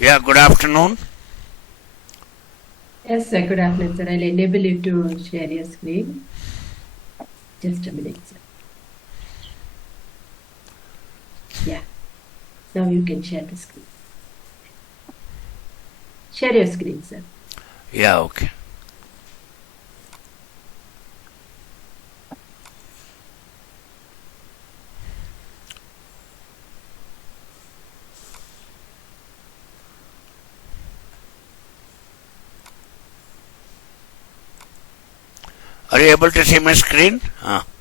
Yeah, good afternoon. Yes, sir. Good afternoon, sir. I'll enable you to share your screen. Just a minute, sir. Yeah. Now you can share the screen. Share your screen, sir. Yeah, okay. Are you able to see my screen?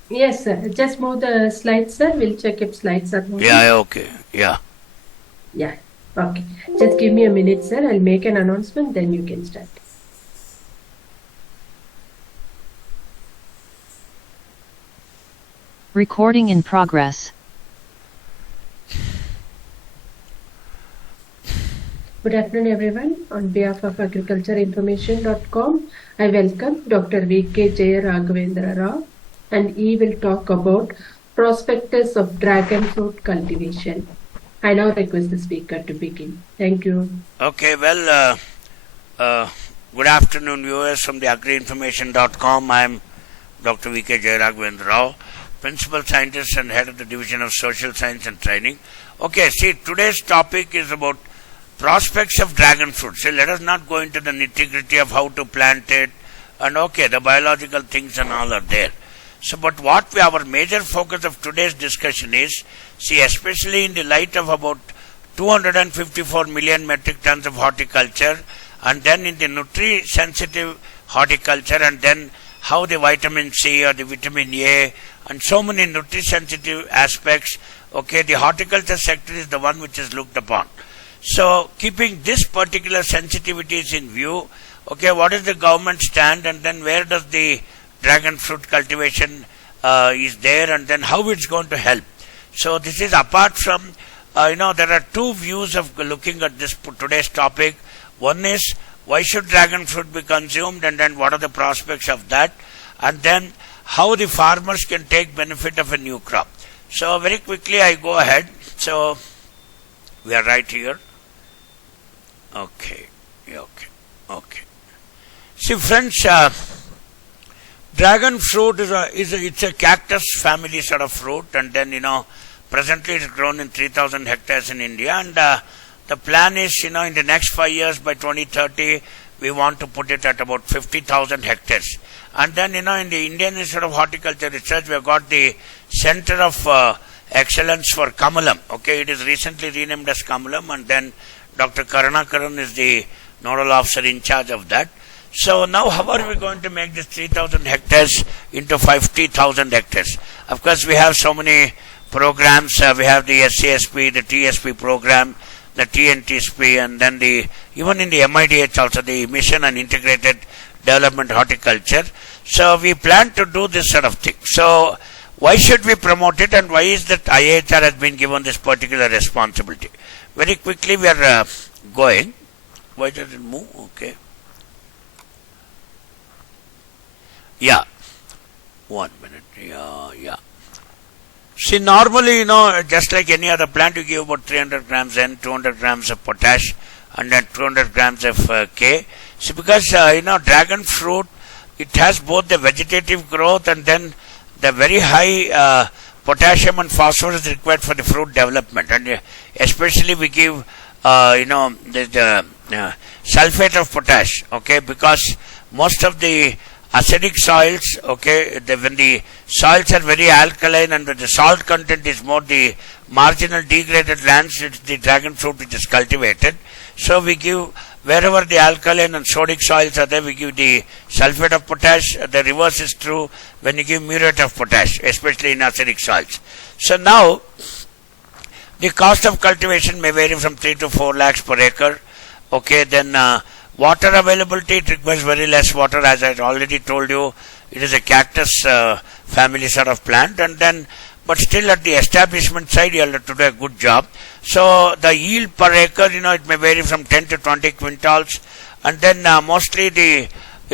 Yes, sir. Just move the slides, sir. We'll check if slides are moving. Yeah, okay. Yeah. Yeah. Okay. Just give me a minute, sir. I'll make an announcement, then you can start. Recording in progress. Good afternoon, everyone. On behalf of agricultureinformation.com, I welcome Dr. V.K. JAYARAGHAVENDRA Rao, and he will talk about prospectus of dragon fruit cultivation. I now request the speaker to begin. Thank you. Okay, well, good afternoon, viewers from the agriinformation.com. I am Dr. V.K. JAYARAGHAVENDRA Rao, Principal Scientist and Head of the Division of Social Science and Training. Okay, see, today's topic is about prospects of dragon fruit. So let us not go into the nitty-gritty of how to plant it, and okay, the biological things and all are there. So, but our major focus of today's discussion is, see, especially in the light of about 254 million metric tons of horticulture, and then in the nutri-sensitive horticulture, and then how the vitamin C or the vitamin A, and so many nutri-sensitive aspects, okay, the horticulture sector is the one which is looked upon. So, keeping this particular sensitivities in view, okay, what is the government stand, and then where does the dragon fruit cultivation is there, and then how it's going to help. So, this is apart from, there are two views of looking at this today's topic. One is, why should dragon fruit be consumed, and then what are the prospects of that, and then how the farmers can take benefit of a new crop. So, very quickly I go ahead. So, we are right here. Okay. See, friends, dragon fruit it's a cactus family sort of fruit, and then presently it's grown in 3,000 hectares in India, and the plan is in the next 5 years, by 2030 we want to put it at about 50,000 hectares. And then in the Indian Institute of Horticulture Research we have got the Center of Excellence for Kamalam. Okay, it is recently renamed as Kamalam, and then Dr. Karunakaran is the nodal officer in charge of that. So now how are we going to make this 3,000 hectares into 50,000 hectares? Of course, we have so many programs. We have the SCSP, the TSP program, the TNTSP, and then even in the MIDH also, the Mission and Integrated Development Horticulture. So we plan to do this sort of thing. So why should we promote it, and why is that IIHR has been given this particular responsibility? Very quickly we are going. Why does it move? Okay. Yeah. 1 minute. Yeah. See, normally, just like any other plant, you give about 300 grams N, 200 grams of potash, and then 200 grams of K. See, because, dragon fruit, it has both the vegetative growth and then the very high potassium and phosphorus required for the fruit development. And especially we give, the sulfate of potash, okay, because most of the acidic soils, okay, when the soils are very alkaline and the salt content is more, the marginal degraded lands, it's the dragon fruit which is cultivated. So we give, wherever the alkaline and sodic soils are there, we give the sulfate of potash. The reverse is true when you give muriate of potash, especially in acidic soils. So now, the cost of cultivation may vary from 3 to 4 lakhs per acre. Okay, then water availability, it requires very less water, as I already told you. It is a cactus family sort of plant, and then, but still at the establishment side, you have to do a good job. So the yield per acre, it may vary from 10 to 20 quintals, and then mostly the,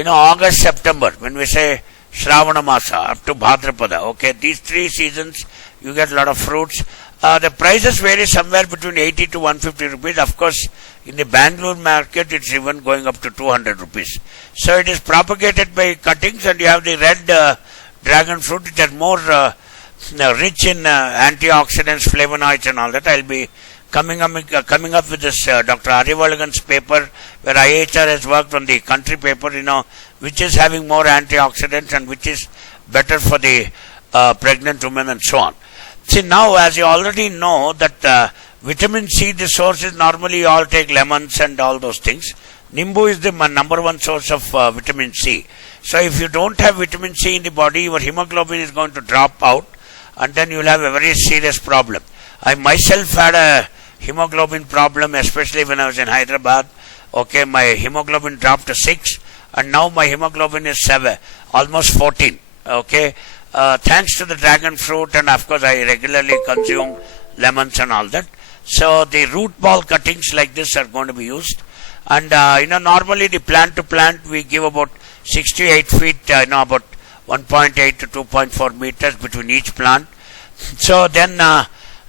August, September, when we say Shravana Masa, up to Bhadrapada, okay, these 3 seasons, you get a lot of fruits. The prices vary somewhere between 80 to 150 rupees. Of course, In the Bangalore market, it's even going up to 200 rupees. So it is propagated by cuttings, and you have the red dragon fruit, which is more rich in antioxidants, flavonoids, and all that. I'll be coming up with this Dr. Arivalagan's paper, where IIHR has worked on the country paper, which is having more antioxidants and which is better for the pregnant women and so on. See, now as you already know that vitamin C, the source is normally you all take lemons and all those things. Nimbu is the number one source of vitamin C. So if you don't have vitamin C in the body, your hemoglobin is going to drop out, and then you will have a very serious problem. I myself had a hemoglobin problem, especially when I was in Hyderabad. Okay, my hemoglobin dropped to 6, and now my hemoglobin is 7, almost 14. Okay, thanks to the dragon fruit, and of course I regularly consume lemons and all that. So the root ball cuttings like this are going to be used, and normally the plant to plant we give about 6 to 8 feet, about 1.8 to 2.4 meters between each plant. So then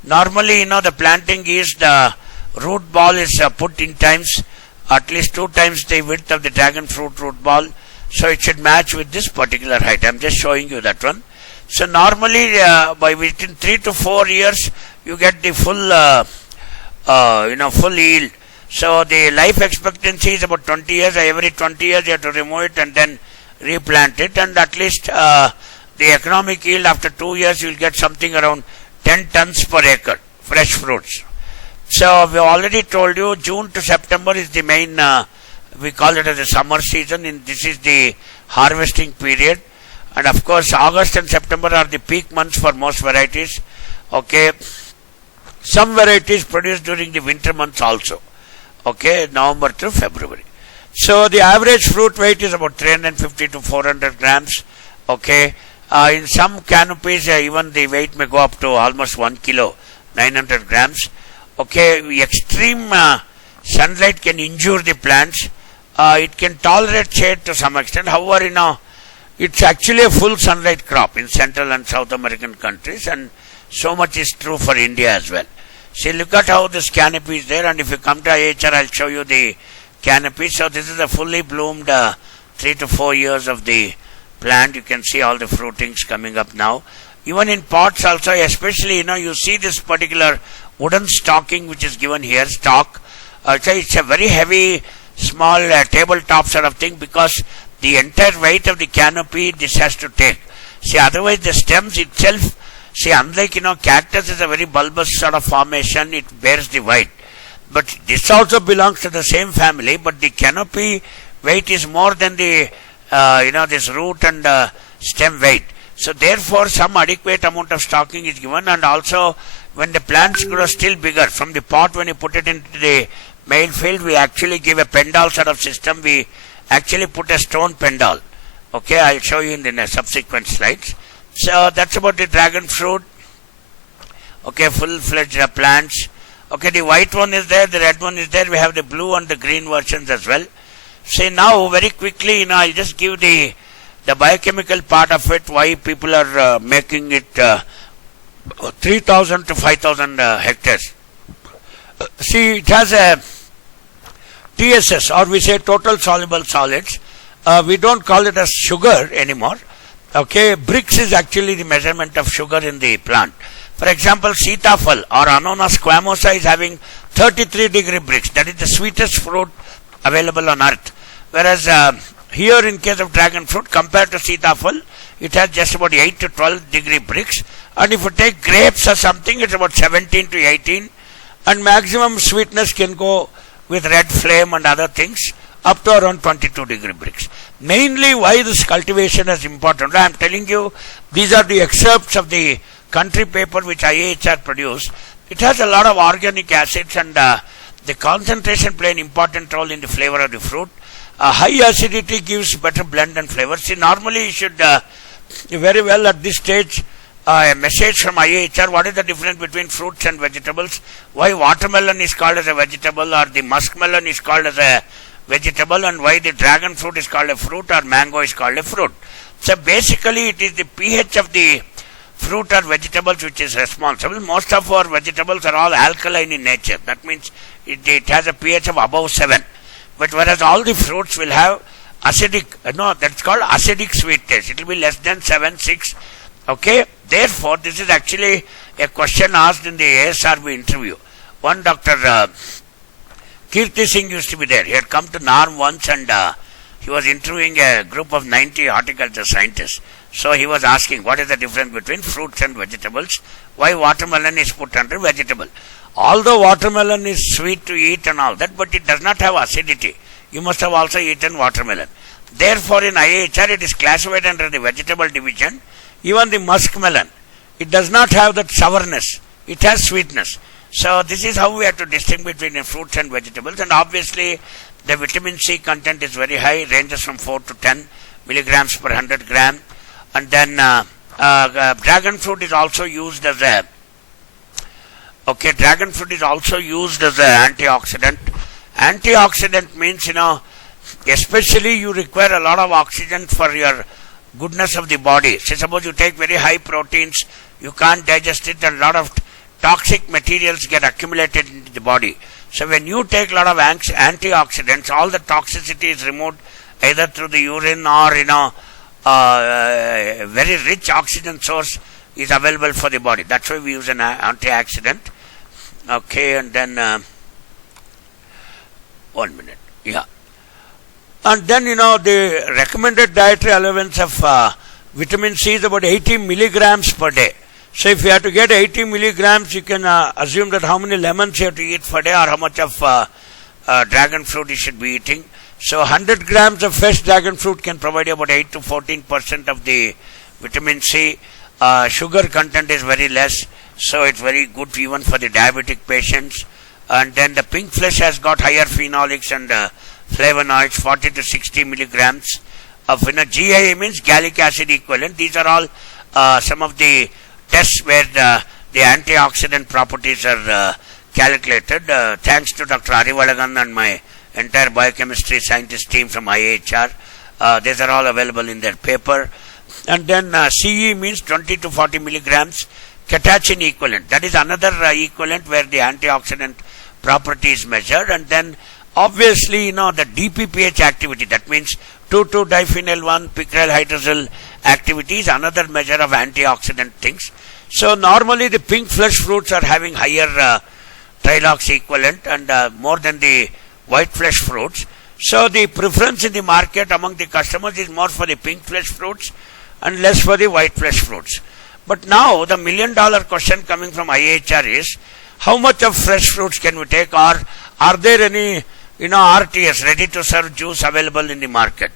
normally the planting is the root ball is put in times, at least 2 times the width of the dragon fruit root ball, so it should match with this particular height. I'm just showing you that one. So normally by within 3 to 4 years you get the full full yield. So the life expectancy is about 20 years. Every 20 years you have to remove it and then replant it, and at least the economic yield after 2 years you will get something around 10 tons per acre fresh fruits. So we already told you June to September is the main, we call it as the summer season, and this is the harvesting period, and of course August and September are the peak months for most varieties. Okay, some varieties produced during the winter months also. Okay, November to February. So the average fruit weight is about 350 to 400 grams. Okay, in some canopies even the weight may go up to almost 1 kilo, 900 grams. Okay, extreme sunlight can injure the plants. It can tolerate shade to some extent. However, it's actually a full sunlight crop in Central and South American countries, and so much is true for India as well. See, look at how this canopy is there, and if you come to IIHR, I'll show you the canopy. So this is a fully bloomed 3 to 4 years of the plant. You can see all the fruitings coming up now. Even in pots also, especially, you see this particular wooden stocking which is given here, stock. So it's a very heavy, small tabletop sort of thing, because the entire weight of the canopy this has to take. See, otherwise the stems itself, see, unlike, cactus is a very bulbous sort of formation, it bears the weight. But this also belongs to the same family, but the canopy weight is more than the, this root and stem weight. So therefore some adequate amount of stocking is given, and also when the plants grow still bigger, from the pot when you put it into the male field, we actually give a pendal sort of system. We actually put a stone pendal. Okay, I'll show you in the subsequent slides. So that's about the dragon fruit. Okay, full-fledged plants. Okay, the white one is there, the red one is there. We have the blue and the green versions as well. See, now very quickly, I'll just give the biochemical part of it, why people are making it 3,000 to 5,000 hectares. See, it has a TSS, or we say total soluble solids. We don't call it as sugar anymore. Okay, Brix is actually the measurement of sugar in the plant. For example, Sitafal or Ananas squamosa is having 33 degree Brix. That is the sweetest fruit available on earth. Whereas here in case of dragon fruit, compared to Sitafal, it has just about 8 to 12 degree Brix. And if you take grapes or something, it's about 17 to 18. And maximum sweetness can go with red flame and other things up to around 22 degree Brix. Mainly why this cultivation is important, I am telling you, these are the excerpts of the country paper which IIHR produced. It has a lot of organic acids, and the concentration play an important role in the flavor of the fruit. High acidity gives better blend and flavor. See, normally you should very well at this stage a message from IIHR, what is the difference between fruits and vegetables, why watermelon is called as a vegetable or the muskmelon is called as a vegetable, and why the dragon fruit is called a fruit or mango is called a fruit. So basically it is the pH of the fruit or vegetables which is responsible. Most of our vegetables are all alkaline in nature. That means it has a pH of above 7. But whereas all the fruits will have acidic, that's called acidic sweet taste. It will be less than 7, 6. Okay. Therefore, this is actually a question asked in the ASRB interview. One Dr. Kirti Singh used to be there. He had come to NARM once and he was interviewing a group of 90 horticulture scientists. So he was asking what is the difference between fruits and vegetables, why watermelon is put under vegetable. Although watermelon is sweet to eat and all that, but it does not have acidity. You must have also eaten watermelon. Therefore, in IIHR it is classified under the vegetable division. Even the muskmelon, it does not have that sourness. It has sweetness. So this is how we have to distinguish between fruits and vegetables. And obviously, the vitamin C content is very high, ranges from 4 to 10 milligrams per 100 gram. And then dragon fruit is also used as a antioxidant. Antioxidant means, especially you require a lot of oxygen for your goodness of the body. Say suppose you take very high proteins, you can't digest it and a lot of toxic materials get accumulated in the body. So when you take a lot of antioxidants, all the toxicity is removed either through the urine or, a very rich oxygen source is available for the body. That's why we use an antioxidant. Okay, and then 1 minute. Yeah. And then, the recommended dietary allowance of vitamin C is about 80 milligrams per day. So if you have to get 80 milligrams, you can assume that how many lemons you have to eat per day or how much of dragon fruit you should be eating. So 100 grams of fresh dragon fruit can provide you about 8 to 14% of the vitamin C. Sugar content is very less, so it's very good even for the diabetic patients. And then the pink flesh has got higher phenolics and flavonoids, 40 to 60 milligrams of GAA means gallic acid equivalent. These are all some of the tests where the antioxidant properties are calculated. Thanks to Dr. Arivalagan and my entire biochemistry scientist team from IIHR. These are all available in their paper. And then CE means 20 to 40 milligrams catechin equivalent. That is another equivalent where the antioxidant property is measured. And then obviously, the DPPH activity, that means 2,2-diphenyl-1 picryl hydroxyl activity is another measure of antioxidant things. So normally the pink flesh fruits are having higher Trilox equivalent and more than the white flesh fruits. So the preference in the market among the customers is more for the pink flesh fruits and less for the white flesh fruits. But now the $1 million question coming from IIHR is, how much of fresh fruits can we take, or are there any RTS, ready to serve juice available in the market?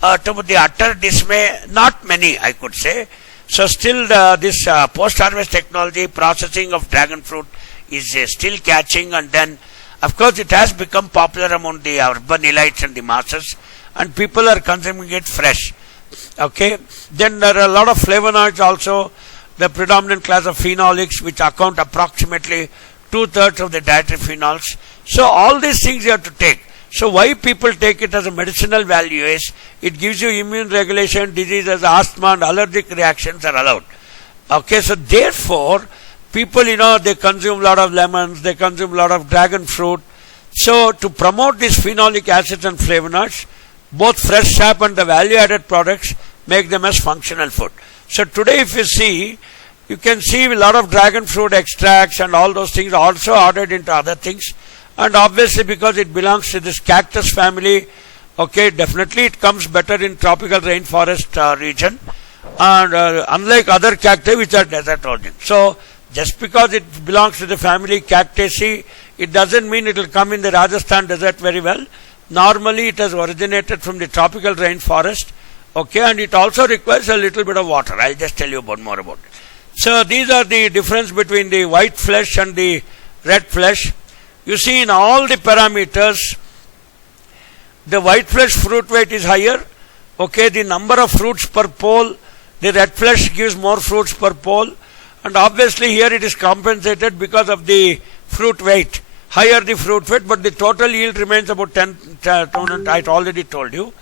To the utter dismay, not many, I could say. So still this post-harvest technology processing of dragon fruit is still catching, and then of course it has become popular among the urban elites and the masses, and people are consuming it fresh. Okay. Then there are a lot of flavonoids also, the predominant class of phenolics, which account approximately 2/3 of the dietary phenols. So all these things you have to take. So why people take it as a medicinal value is, it gives you immune regulation, diseases, asthma and allergic reactions are allowed. Okay, so therefore, people, they consume a lot of lemons, they consume a lot of dragon fruit. So to promote these phenolic acids and flavonoids, both fresh sap and the value-added products make them as functional food. So today if you see, you can see a lot of dragon fruit extracts and all those things also added into other things. And obviously because it belongs to this cactus family, okay, definitely it comes better in tropical rainforest region. And unlike other cacti which are desert origin. So just because it belongs to the family Cactaceae, it doesn't mean it will come in the Rajasthan desert very well. Normally it has originated from the tropical rainforest. Okay, and it also requires a little bit of water. I'll just tell you more about it. So these are the difference between the white flesh and the red flesh. You see, in all the parameters, the white flesh fruit weight is higher. Okay, the number of fruits per pole, the red flesh gives more fruits per pole. And obviously here it is compensated because of the fruit weight. Higher the fruit weight, but the total yield remains about 10 tons, I already told you.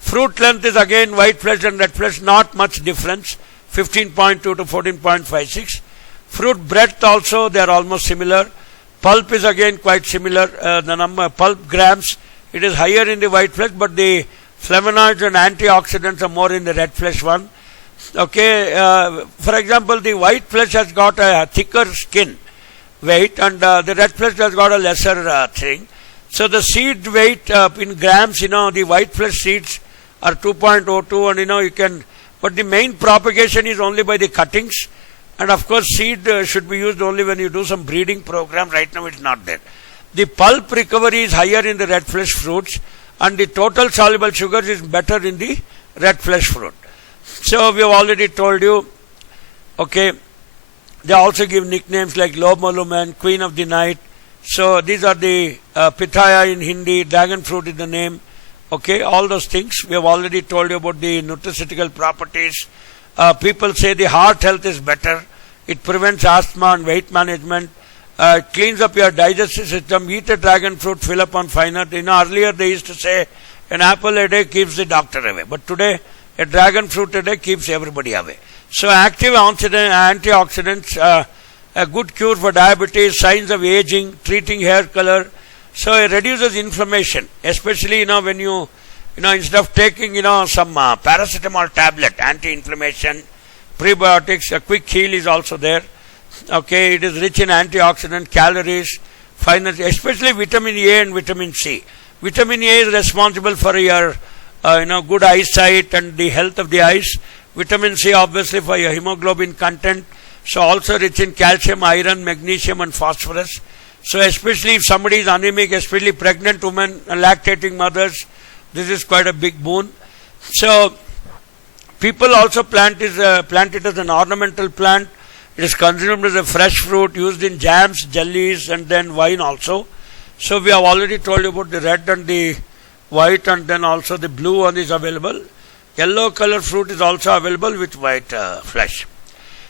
Fruit length is again white flesh and red flesh, not much difference. 15.2 to 14.56. Fruit breadth also, they are almost similar. Pulp is again quite similar. The number pulp grams, it is higher in the white flesh, but the flavonoids and antioxidants are more in the red flesh one. Okay, for example, the white flesh has got a thicker skin weight, and the red flesh has got a lesser thing. So the seed weight in grams, the white flesh seeds are 2.02, and you can, but the main propagation is only by the cuttings, and of course seed should be used only when you do some breeding program. Right now it's not there. The pulp recovery is higher in the red flesh fruits, and the total soluble sugars is better in the red flesh fruit. So we have already told you, okay, they also give nicknames like Lobmaluman, Queen of the Night. So these are the pitaya in Hindi, dragon fruit is the name. Okay, all those things. We have already told you about the nutraceutical properties. People say the heart health is better. It prevents asthma and weight management. Cleans up your digestive system. Eat a dragon fruit, fill up on finer. Earlier they used to say an apple a day keeps the doctor away. But today, a dragon fruit a day keeps everybody away. So active antioxidants, a good cure for diabetes, signs of aging, treating hair color. So it reduces inflammation, especially when you instead of taking some paracetamol tablet, anti-inflammation, prebiotics, a quick heal is also there. Okay, it is rich in antioxidant, calories, finance, especially vitamin A and vitamin C. Vitamin A is responsible for your good eyesight and the health of the eyes. Vitamin C obviously for your hemoglobin content. So also rich in calcium, iron, magnesium and phosphorus. So especially if somebody is anemic, especially pregnant women and lactating mothers, this is quite a big boon. So people also plant it as an ornamental plant. It is consumed as a fresh fruit, used in jams, jellies and then wine also. So we have already told you about the red and the white, and then also the blue one is available. Yellow color fruit is also available with white flesh.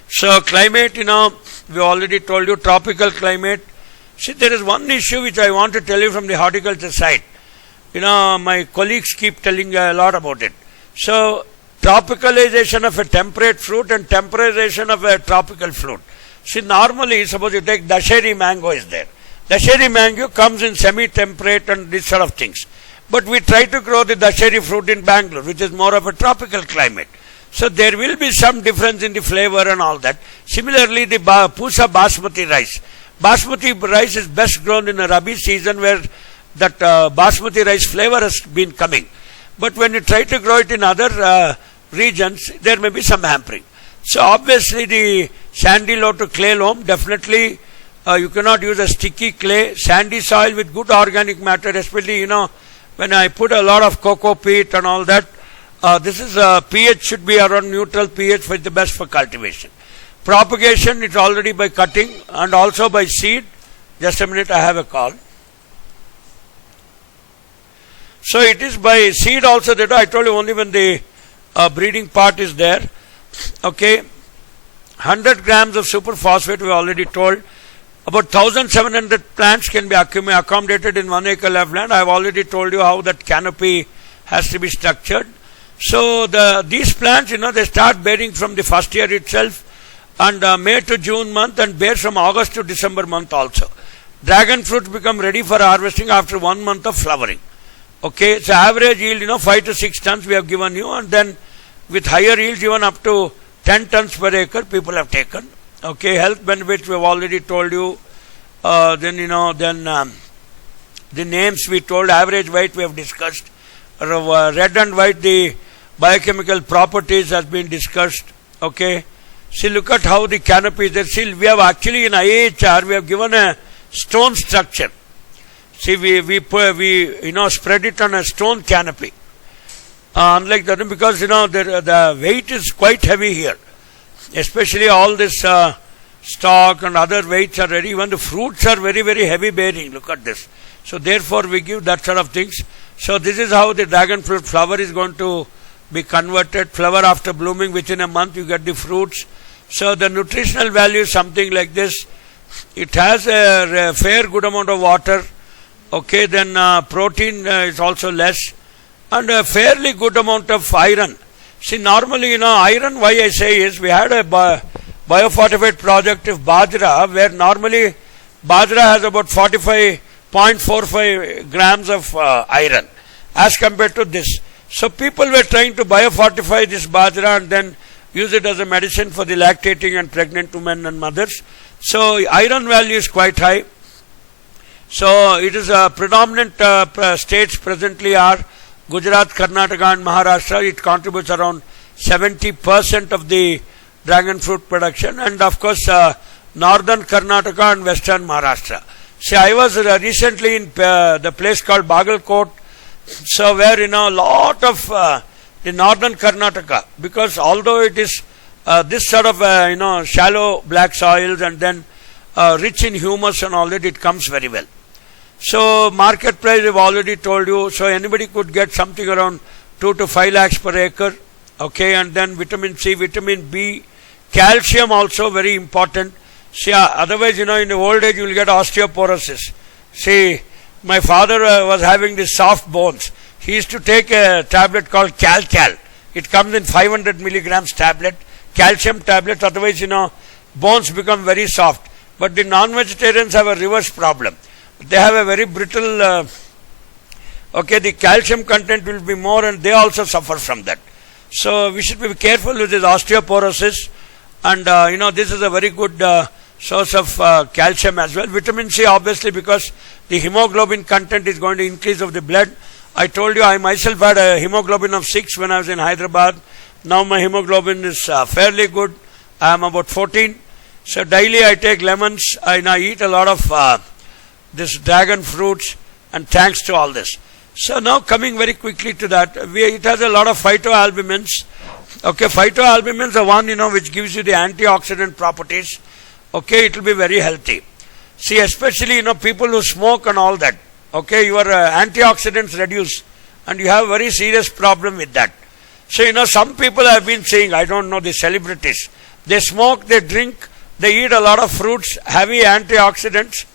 So climate, we already told you, tropical climate. See, there is one issue which I want to tell you from the horticulture side. My colleagues keep telling a lot about it. So tropicalization of a temperate fruit and temperization of a tropical fruit. See, normally, suppose you take Dasheri mango is there. Dasheri mango comes in semi-temperate and this sort of things. But we try to grow the Dasheri fruit in Bangalore, which is more of a tropical climate. So there will be some difference in the flavor and all that. Similarly, the Pusa basmati rice. Basmati rice is best grown in a Rabi season where that basmati rice flavor has been coming. But when you try to grow it in other regions, there may be some hampering. So obviously the sandy low to clay loam, definitely you cannot use a sticky clay. Sandy soil with good organic matter, especially when I put a lot of cocoa peat and all that, this is pH should be around neutral pH for the best for cultivation. Propagation is already by cutting and also by seed. Just a minute, I have a call. So it is by seed also that I told you only when the breeding part is there. Okay, 100 grams of superphosphate we already told. About 1,700 plants can be accommodated in 1 acre of land. I have already told you how that canopy has to be structured. So these plants, they start bearing from the first year itself, and May to June month, and bear from August to December month also. Dragon fruits become ready for harvesting after 1 month of flowering. Okay, so average yield, 5 to 6 tons we have given you, and then with higher yields even up to 10 tons per acre people have taken. Okay, health benefits we have already told you. The names we told, average weight we have discussed. Red and white, the biochemical properties has been discussed. Okay, see, look at how the canopy is there. See, we have actually in IIHR we have given a stone structure. See, we spread it on a stone canopy. Unlike that, because the weight is quite heavy here, especially all this stock and other weights are ready. Even the fruits are very, very heavy bearing. Look at this. So therefore we give that sort of things. So this is how the dragon fruit flower is going to be converted. Flower after blooming, within a month you get the fruits. So the nutritional value is something like this. It has a fair good amount of water. Okay, then protein is also less, and a fairly good amount of iron. See, normally, iron, why I say is, we had a biofortified project of Bajra, where normally Bajra has about 45.45 grams of iron as compared to this. So people were trying to biofortify this Bajra and then use it as a medicine for the lactating and pregnant women and mothers. So iron value is quite high. So it is predominant states presently are Gujarat, Karnataka and Maharashtra. It contributes around 70% of the dragon fruit production, and of course northern Karnataka and western Maharashtra. See, I was recently in the place called Bagalkot, so where a lot of the northern Karnataka, because although it is this sort of shallow black soils and then rich in humus and all that, it comes very well. So market price I've already told you, so anybody could get something around 2 to 5 lakhs per acre. Okay, and then vitamin C, vitamin B, calcium also very important. See, otherwise, in the old age, you will get osteoporosis. See, my father was having these soft bones. He used to take a tablet called Cal. It comes in 500 milligrams tablet, calcium tablet. Otherwise, bones become very soft. But the non-vegetarians have a reverse problem. They have a very brittle, the calcium content will be more and they also suffer from that. So we should be careful with this osteoporosis, and this is a very good source of calcium as well. Vitamin C, obviously, because the hemoglobin content is going to increase of the blood. I told you I myself had a hemoglobin of 6 when I was in Hyderabad. Now my hemoglobin is fairly good. I am about 14. So daily I take lemons. I eat a lot of this dragon fruits, and thanks to all this. So now coming very quickly to that, it has a lot of phytoalbumins. Okay, phytoalbumins are one, which gives you the antioxidant properties. Okay, it will be very healthy. See, especially, people who smoke and all that. Okay, your antioxidants reduce and you have a very serious problem with that. So, some people have been saying, I don't know, the celebrities, they smoke, they drink, they eat a lot of fruits, heavy antioxidants.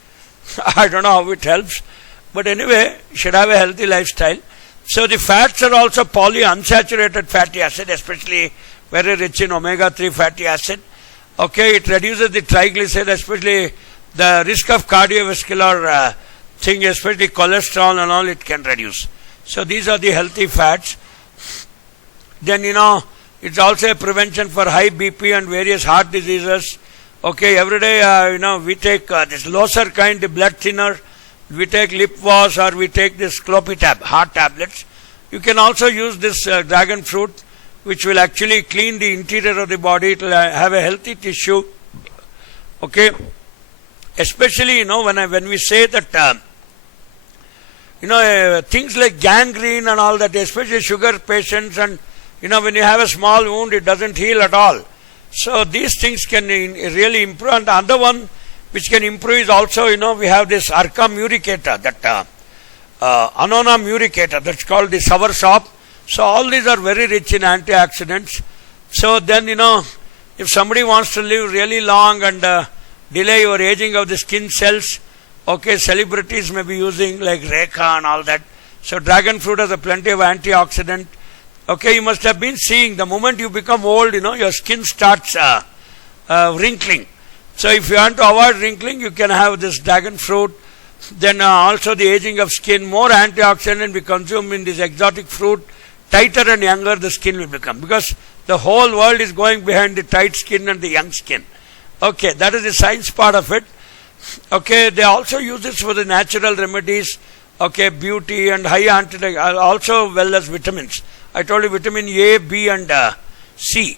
I don't know how it helps. But anyway, you should have a healthy lifestyle. So the fats are also polyunsaturated fatty acid, especially very rich in omega-3 fatty acid. Okay, it reduces the triglyceride, especially the risk of cardiovascular thing, especially cholesterol and all, it can reduce. So these are the healthy fats. Then, it's also a prevention for high BP and various heart diseases. Okay, every day, we take this Losartan, the blood thinner. We take lip wash, or we take this Clopitab, heart tablets. You can also use this dragon fruit, which will actually clean the interior of the body. It will have a healthy tissue. Okay, especially when we say that things like gangrene and all that, especially sugar patients, and when you have a small wound, it doesn't heal at all. So these things can really improve. And the other one which can improve is also, we have this Arca muricata, that Annona muricata, that's called the soursop. So all these are very rich in antioxidants. So then, if somebody wants to live really long and delay your aging of the skin cells, okay, celebrities may be using like Rekha and all that. So dragon fruit has a plenty of antioxidant. Okay, you must have been seeing the moment you become old, your skin starts wrinkling. So if you want to avoid wrinkling, you can have this dragon fruit. Then also the aging of skin, more antioxidant we consume in this exotic fruit, tighter and younger the skin will become. Because the whole world is going behind the tight skin and the young skin. Okay, that is the science part of it. Okay, they also use this for the natural remedies. Okay, beauty and high antioxidant, also well as vitamins. I told you vitamin A, B and C.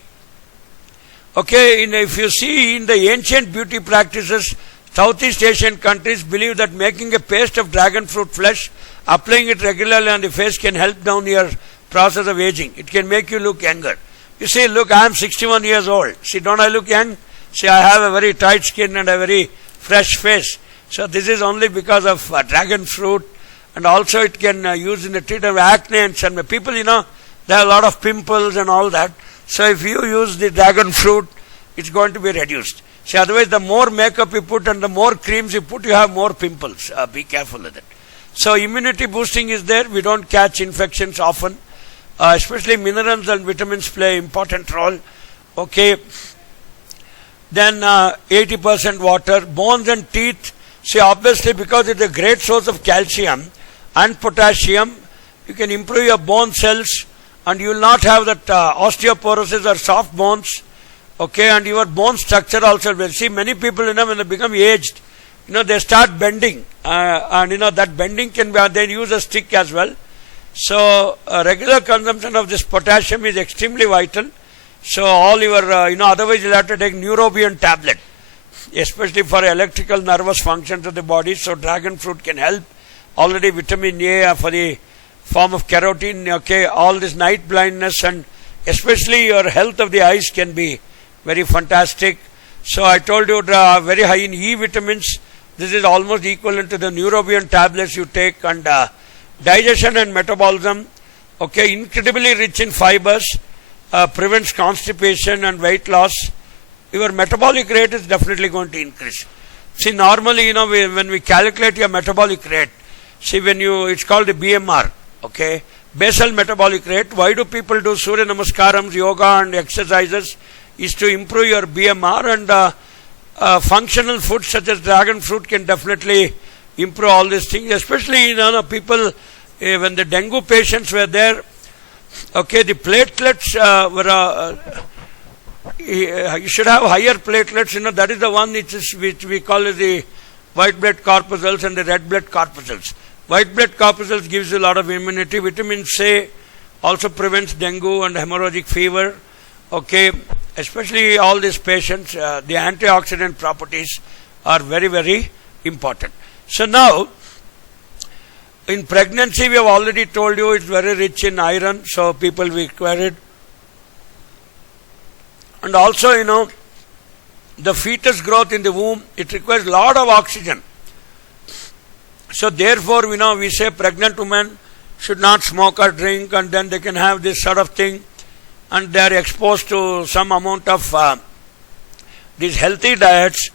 Okay, if you see in the ancient beauty practices, Southeast Asian countries believe that making a paste of dragon fruit flesh, applying it regularly on the face can help down your process of aging. It can make you look younger. You say, look, I am 61 years old. See, don't I look young? See, I have a very tight skin and a very fresh face. So this is only because of dragon fruit, and also it can use in the treatment of acne and some people, there are a lot of pimples and all that. So if you use the dragon fruit, it's going to be reduced. See, otherwise the more makeup you put and the more creams you put, you have more pimples. Be careful with it. So immunity boosting is there. We don't catch infections often. especially minerals and vitamins play important role. Okay. Then 80% water, bones and teeth. See, obviously because it's a great source of calcium and potassium, you can improve your bone cells and you will not have that osteoporosis or soft bones. Okay, and your bone structure also will. See, many people, when they become aged, they start bending, and that bending can be, they use a stick as well. So regular consumption of this potassium is extremely vital. So all your, otherwise you'll have to take Neurobion tablet, especially for electrical nervous functions of the body. So dragon fruit can help. Already vitamin A for the form of carotene. Okay, all this night blindness and especially your health of the eyes can be very fantastic. So I told you very high in E vitamins. This is almost equivalent to the Neurobion tablets you take. And digestion and metabolism. Okay, incredibly rich in fibers. Prevents constipation and weight loss. Your metabolic rate is definitely going to increase. See, normally, when we calculate your metabolic rate, see, it's called the BMR, okay, basal metabolic rate. Why do people do Surya Namaskarams, yoga and exercises? Is to improve your BMR, and functional foods such as dragon fruit can definitely improve all these things, especially, people, when the dengue patients were there, okay, the platelets you should have higher platelets, that is the one which we call as the white blood corpuscles and the red blood corpuscles. White blood corpuscles gives you a lot of immunity. Vitamin C also prevents dengue and hemorrhagic fever. Okay, especially all these patients, the antioxidant properties are very, very important. So now, in pregnancy, we have already told you it's very rich in iron, so people will require it. And also, the fetus growth in the womb, it requires a lot of oxygen. So therefore, we say pregnant women should not smoke or drink, and then they can have this sort of thing, and they are exposed to some amount of these healthy diets,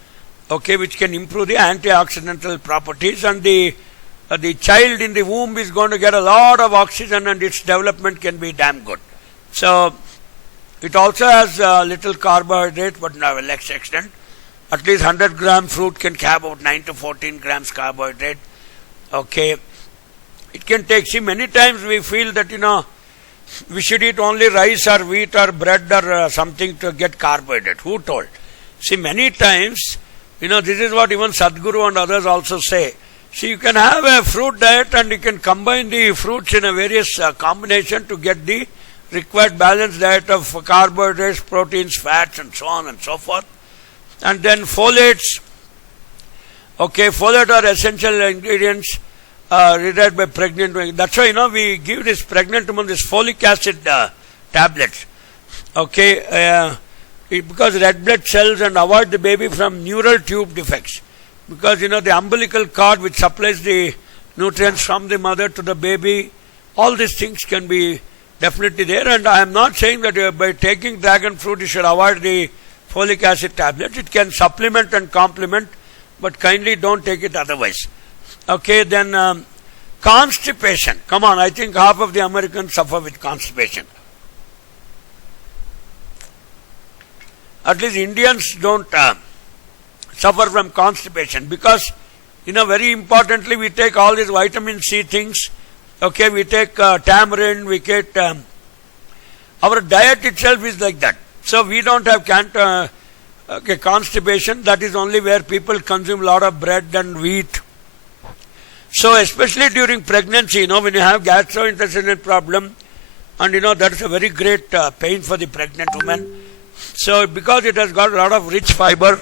okay, which can improve the antioxidant properties, and the child in the womb is going to get a lot of oxygen and its development can be damn good. So it also has little carbohydrate, but now to less extent. At least 100 gram fruit can have about 9 to 14 grams carbohydrate. Okay. It can take, see, many times we feel that, we should eat only rice or wheat or bread or something to get carbohydrate. Who told? See, many times, this is what even Sadhguru and others also say. See, you can have a fruit diet and you can combine the fruits in a various combination to get the required balanced diet of carbohydrates, proteins, fats and so on and so forth. And then folates. Okay, folate are essential ingredients required by pregnant women. That's why, we give this pregnant woman this folic acid tablets. Okay, because red blood cells and avoid the baby from neural tube defects. Because, the umbilical cord which supplies the nutrients from the mother to the baby, all these things can be definitely there. And I am not saying that by taking dragon fruit you should avoid the folic acid tablets. It can supplement and complement, but kindly don't take it otherwise. Okay, then constipation. Come on, I think half of the Americans suffer with constipation. At least Indians don't suffer from constipation because, very importantly, we take all these vitamin C things. Okay, we take tamarind, we get our diet itself is like that. So we don't have constipation. That is only where people consume a lot of bread and wheat. So especially during pregnancy, when you have gastrointestinal problem, and that's a very great pain for the pregnant woman. So because it has got a lot of rich fiber,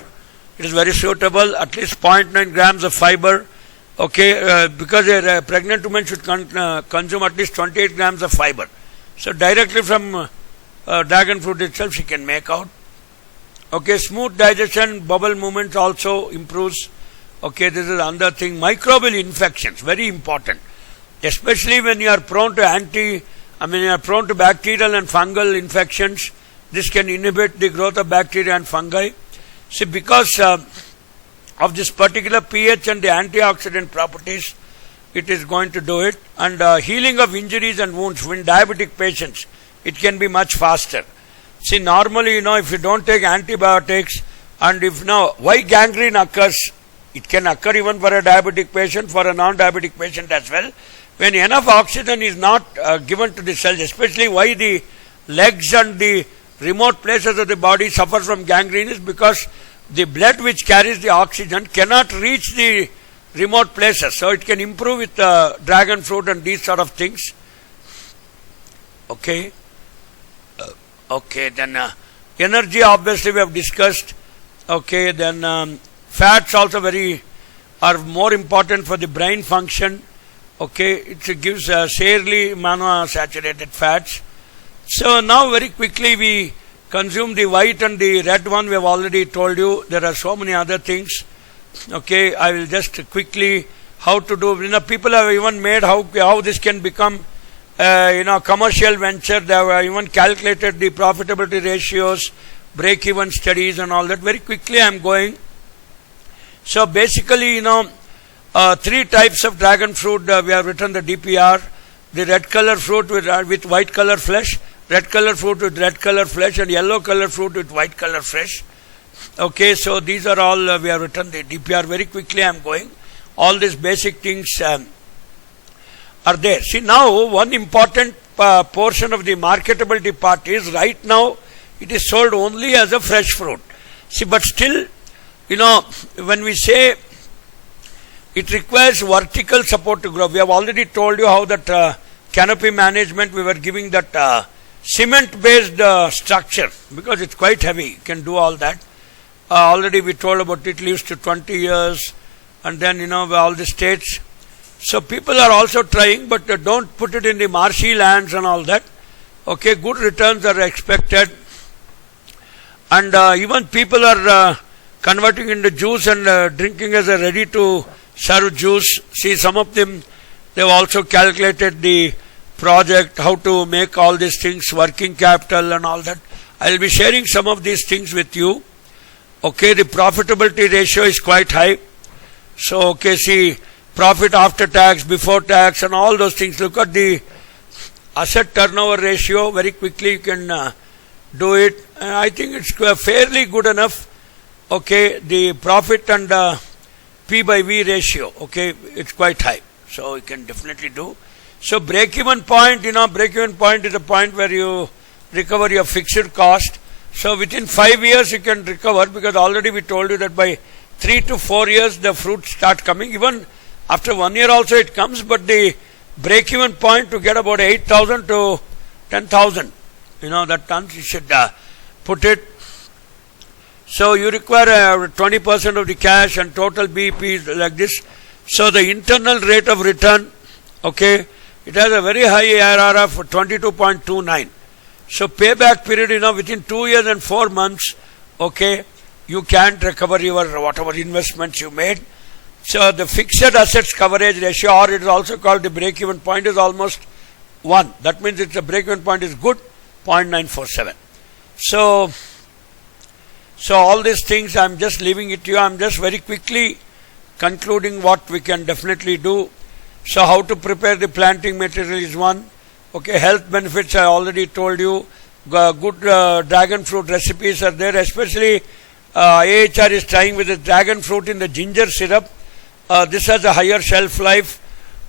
it is very suitable, at least 0.9 grams of fiber. Okay, because a pregnant woman should consume at least 28 grams of fiber. So directly from dragon fruit itself she can make out. Okay, smooth digestion, bowel movement also improves. Okay, this is another thing. Microbial infections, very important. Especially when you are prone to you are prone to bacterial and fungal infections. This can inhibit the growth of bacteria and fungi. See, because of this particular pH and the antioxidant properties, it is going to do it. And healing of injuries and wounds in diabetic patients, it can be much faster. See, normally, if you don't take antibiotics, and if why gangrene occurs, it can occur even for a diabetic patient, for a non-diabetic patient as well. When enough oxygen is not given to the cells, especially why the legs and the remote places of the body suffer from gangrene is because the blood which carries the oxygen cannot reach the remote places. So it can improve with dragon fruit and these sort of things. Okay. Okay, then energy obviously we have discussed. Okay, then fats also are more important for the brain function. Okay, it gives sharely monounsaturated fats. So now very quickly we consume the white and the red one. We have already told you. There are so many other things. Okay, I will just quickly how to do. People have even made how this can become commercial venture. They have even calculated the profitability ratios, break-even studies and all that. Very quickly I am going. So basically, three types of dragon fruit. We have written the DPR. The red color fruit with white color flesh, red color fruit with red color flesh, and yellow color fruit with white color flesh. Okay, so these are all we have written the DPR. Very quickly I am going. All these basic things are there. See, now one important portion of the marketability part is right now it is sold only as a fresh fruit. See, but still, when we say it requires vertical support to grow. We have already told you how that canopy management, we were giving that cement-based structure because it's quite heavy. You can do all that. Already we told about it lives to 20 years and then, all the states. So people are also trying, but don't put it in the marshy lands and all that. Okay, good returns are expected. And even people are converting into juice and drinking as a ready to serve juice. See, some of them, they've also calculated the project, how to make all these things, working capital and all that. I'll be sharing some of these things with you. Okay, the profitability ratio is quite high. So, okay, see, profit after tax, before tax and all those things. Look at the asset turnover ratio. Very quickly you can do it. I think it's fairly good enough. Okay, the profit and P by V ratio, okay, it's quite high. So you can definitely do. So break-even point, break-even point is a point where you recover your fixed cost. So within 5 years you can recover because already we told you that by 3 to 4 years the fruits start coming. Even after 1 year also it comes, but the break-even point to get about 8,000 to 10,000, that tons you should put it. So you require 20% of the cash and total BP is like this. So the internal rate of return, okay, it has a very high IRR of 22.29. So payback period, within 2 years and 4 months, okay, you can't recover your whatever investments you made. So the fixed assets coverage ratio, or it is also called the break-even point, is almost 1. That means the break-even point is good, 0.947. So all these things I'm just leaving it to you. I'm just very quickly concluding what we can definitely do. So how to prepare the planting material is one. Okay, health benefits I already told you. Good dragon fruit recipes are there, especially IIHR is trying with the dragon fruit in the ginger syrup. This has a higher shelf life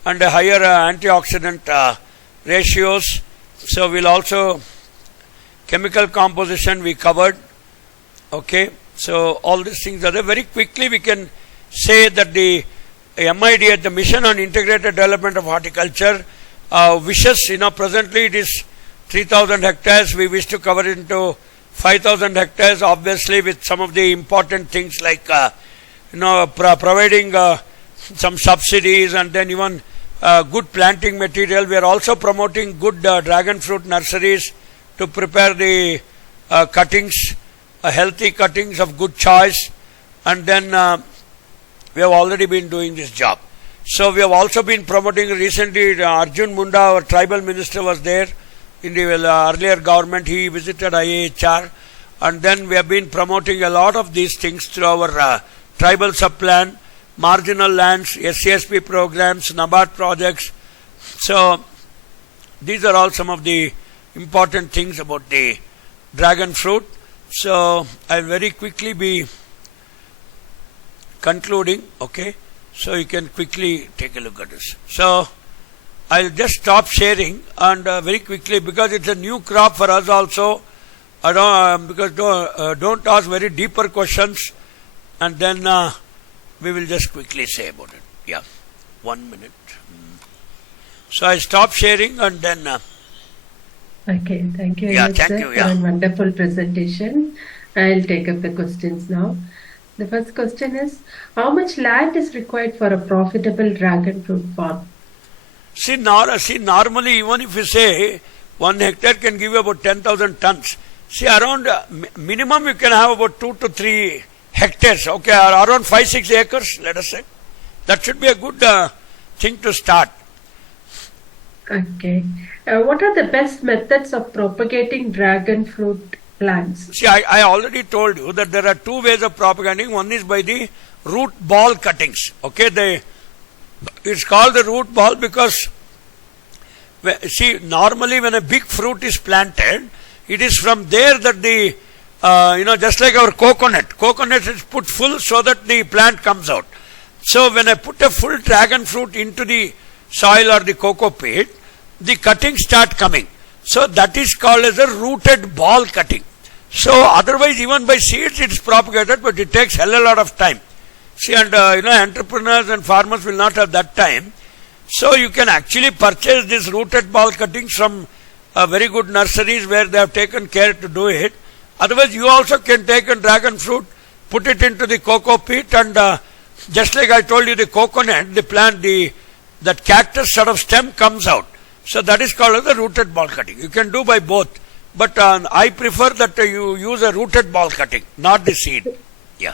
and a higher antioxidant ratios. So we'll also, chemical composition we covered. Okay, so all these things are there. Very quickly we can say that the MID, the Mission on Integrated Development of Horticulture, wishes, presently it is 3,000 hectares. We wish to cover it into 5,000 hectares, obviously with some of the important things like, providing some subsidies and then even good planting material. We are also promoting good dragon fruit nurseries to prepare the cuttings, healthy cuttings of good choice, and then we have already been doing this job. So we have also been promoting recently. Arjun Munda, our tribal minister, was there in the earlier government. He visited IIHR, and then we have been promoting a lot of these things through our tribal sub-plan. marginal lands, SCSP programs, NABARD projects. So these are all some of the important things about the dragon fruit. So I'll very quickly be concluding, okay? So you can quickly take a look at this. So I'll just stop sharing and very quickly, because it's a new crop for us also. I don't ask very deeper questions, and then we will just quickly say about it. Yeah, 1 minute. So I stop sharing and then. Okay, thank you very much, thank sir, you, for a wonderful presentation. I'll take up the questions now. The first question is, how much land is required for a profitable dragon fruit farm? See, normally even if you say 1 hectare can give you about 10,000 tons. See, around minimum you can have about 2 to 3 hectares, okay, or around 5-6 acres, let us say. That should be a good thing to start. Okay. What are the best methods of propagating dragon fruit plants? See, I already told you that there are 2 ways of propagating. One is by the root ball cuttings. Okay, it's called the root ball because, see, normally when a big fruit is planted, it is from there that the, just like our coconut is put full so that the plant comes out. So when I put a full dragon fruit into the soil or the cocoa pit, the cuttings start coming. So that is called as a rooted ball cutting. So otherwise even by seeds it is propagated, but it takes hell a lot of time. See, and entrepreneurs and farmers will not have that time. So you can actually purchase this rooted ball cuttings from very good nurseries where they have taken care to do it. Otherwise you also can take a dragon fruit, put it into the cocoa pit, and just like I told you, the coconut, the plant, that cactus sort of stem comes out. So that is called as the rooted ball cutting. You can do by both, but I prefer that you use a rooted ball cutting, not the seed. Yeah.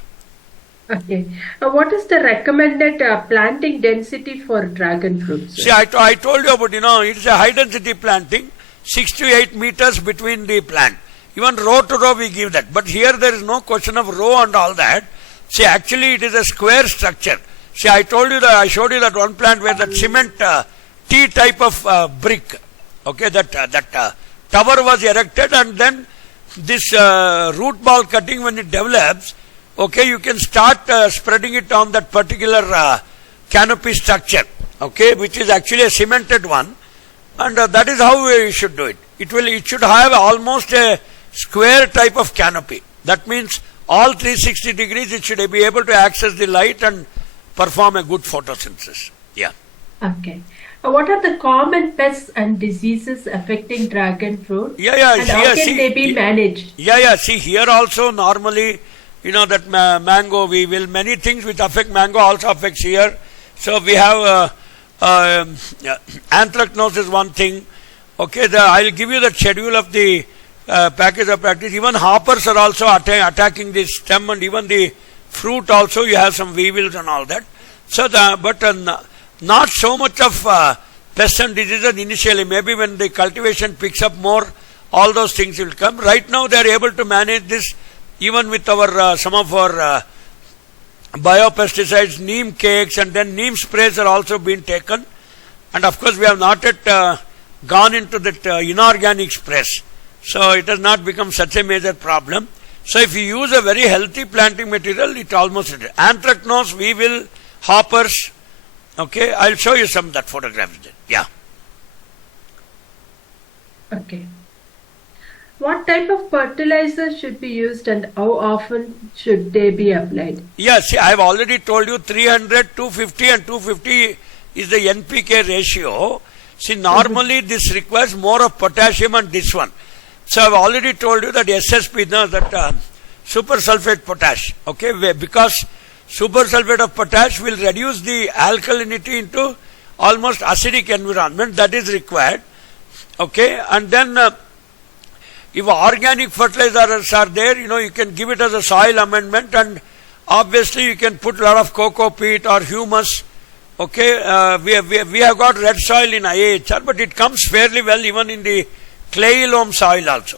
Okay. What is the recommended planting density for dragon fruit? See, I told you about, it's a high density planting, 6 to 8 meters between the plant. Even row to row we give that. But here there is no question of row and all that. See, actually it is a square structure. See, I showed you that one plant where that cement T type of brick, okay, that tower was erected, and then this root ball cutting, when it develops, okay, you can start spreading it on that particular canopy structure, okay, which is actually a cemented one, and that is how we should do it. It should have almost a square type of canopy. That means all 360 degrees it should be able to access the light and perform a good photosynthesis. Yeah. Okay. What are the common pests and diseases affecting dragon fruit? And how can they be managed? See, here also normally, that mango, many things which affect mango also affects here. So we have anthracnose is one thing. Okay, I'll give you the schedule of the package of practice. Even hoppers are also attacking the stem, and even the fruit also you have some weevils and all that. So not so much of pests and diseases initially. Maybe when the cultivation picks up more, all those things will come. Right now they are able to manage this even with our some of our biopesticides, neem cakes, and then neem sprays are also being taken. And of course we have not yet gone into that inorganic sprays. So it has not become such a major problem. So if you use a very healthy planting material, it almost anthracnose, weevil, hoppers. Okay, I'll show you some of that photographs there. Yeah. Okay. What type of fertilizer should be used and how often should they be applied? Yeah, see, I've already told you 300, 250 and 250 is the NPK ratio. See, normally this requires more of potassium and this one. So I've already told you that SSP, that super sulfate potash, okay, because super sulfate of potash will reduce the alkalinity into almost acidic environment, that is required, okay, and then if organic fertilizers are there, you can give it as a soil amendment, and obviously you can put a lot of cocoa peat or humus, okay, we have got red soil in IIHR, but it comes fairly well even in the clay loam soil also.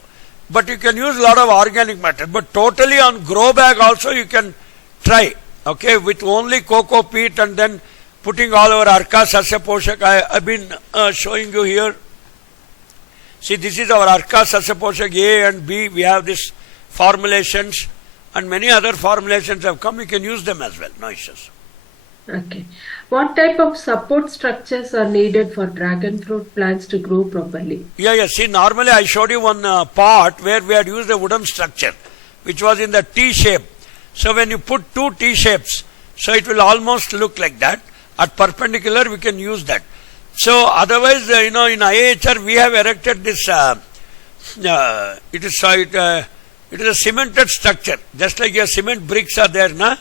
But you can use a lot of organic matter. But totally on grow bag also you can try. Okay, with only cocoa peat and then putting all our Arka Sasya Poshak. I've been showing you here. See, this is our Arka Sasya Poshak A and B. We have this formulations and many other formulations have come. You can use them as well. No issues. Okay. What type of support structures are needed for dragon fruit plants to grow properly? Yeah. See, normally I showed you one pot where we had used a wooden structure, which was in the T shape. So when you put two T shapes, so it will almost look like that. At perpendicular, we can use that. So otherwise, in IIHR, we have erected this. It is a cemented structure, just like your cement bricks are there, na?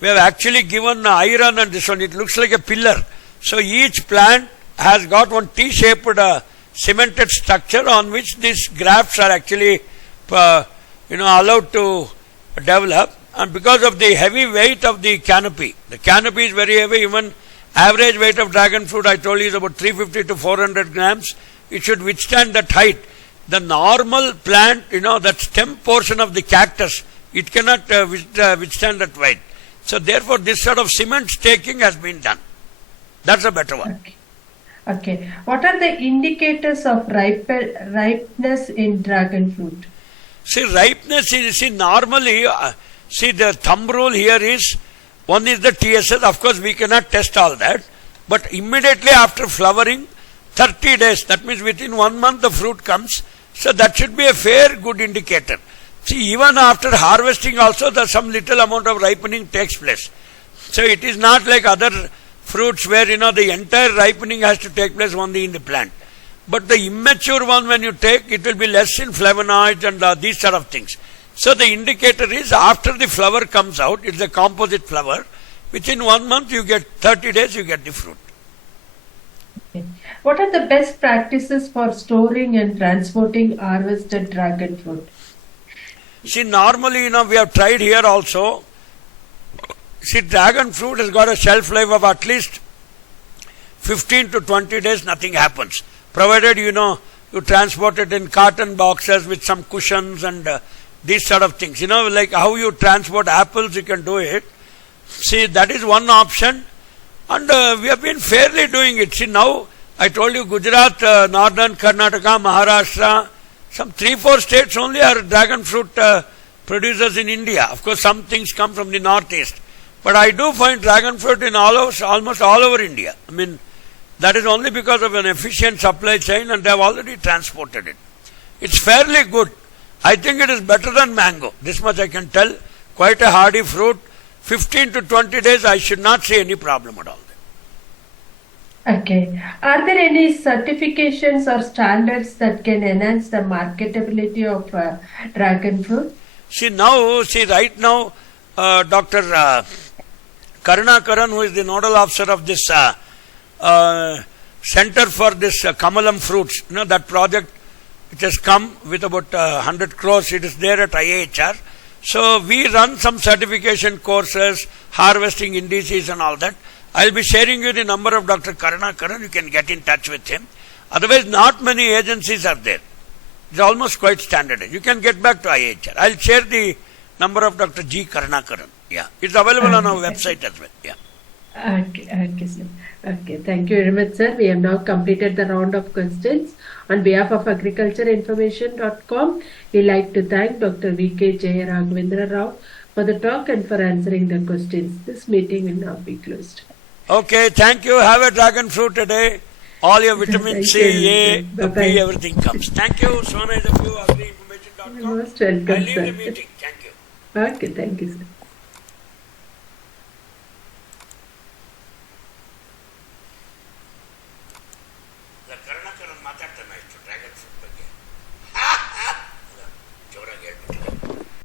We have actually given iron and this one. It looks like a pillar. So each plant has got one T-shaped cemented structure on which these grafts are actually, allowed to develop. And because of the heavy weight of the canopy is very heavy. Even average weight of dragon fruit, I told you, is about 350 to 400 grams. It should withstand that height. The normal plant, that stem portion of the cactus, it cannot withstand that weight. So therefore, this sort of cement staking has been done. That's a better one. Okay. What are the indicators of ripeness in dragon fruit? See, ripeness is, normally, the thumb rule here is, one is the TSS. Of course, we cannot test all that. But immediately after flowering, 30 days, that means within 1 month the fruit comes. So that should be a fair, good indicator. See, even after harvesting also, some little amount of ripening takes place. So it is not like other fruits where, the entire ripening has to take place only in the plant. But the immature one, when you take, it will be less in flavonoids and these sort of things. So the indicator is after the flower comes out, it's a composite flower. Within 1 month, you get 30 days, you get the fruit. Okay. What are the best practices for storing and transporting harvested dragon fruit? See, normally, we have tried here also. See, dragon fruit has got a shelf life of at least 15 to 20 days, nothing happens. Provided, you transport it in carton boxes with some cushions and these sort of things. Like how you transport apples, you can do it. See, that is one option. And we have been fairly doing it. See, now, I told you Gujarat, Northern Karnataka, Maharashtra, some 3-4 states only are dragon fruit producers in India. Of course, some things come from the northeast. But I do find dragon fruit in almost all over India. I mean, that is only because of an efficient supply chain and they have already transported it. It's fairly good. I think it is better than mango. This much I can tell. Quite a hardy fruit. 15 to 20 days, I should not see any problem at all. Okay. Are there any certifications or standards that can enhance the marketability of dragon fruit? Right now, Dr. Karunakaran, who is the nodal officer of this Center for this Kamalam fruits, that project, it has come with about 100 crores. It is there at IIHR. So we run some certification courses, harvesting indices and all that. I'll be sharing you the number of Dr. Karunakaran. You can get in touch with him. Otherwise, not many agencies are there. It's almost quite standard. You can get back to IIHR. I'll share the number of Dr. G. Karunakaran. Yeah, it's available on our website as well. Yeah. Okay, sir. Okay, thank you very much, sir. We have now completed the round of questions. On behalf of agricultureinformation.com, we like to thank Dr. V.K. JAYARAGHAVENDRA Rao for the talk and for answering the questions. This meeting will now be closed. Okay, thank you. Have a dragon fruit today. All your vitamin C, A, B, everything comes. Thank you. So nice of you, agriinformation.com. You're most welcome, I leave sir. the meeting. Thank you. Okay, thank you, sir. Karunakaran ಮಾತಾಡ್ತಾನೆ ಇಷ್ಟು dragon fruit ಬಗ್ಗೆ.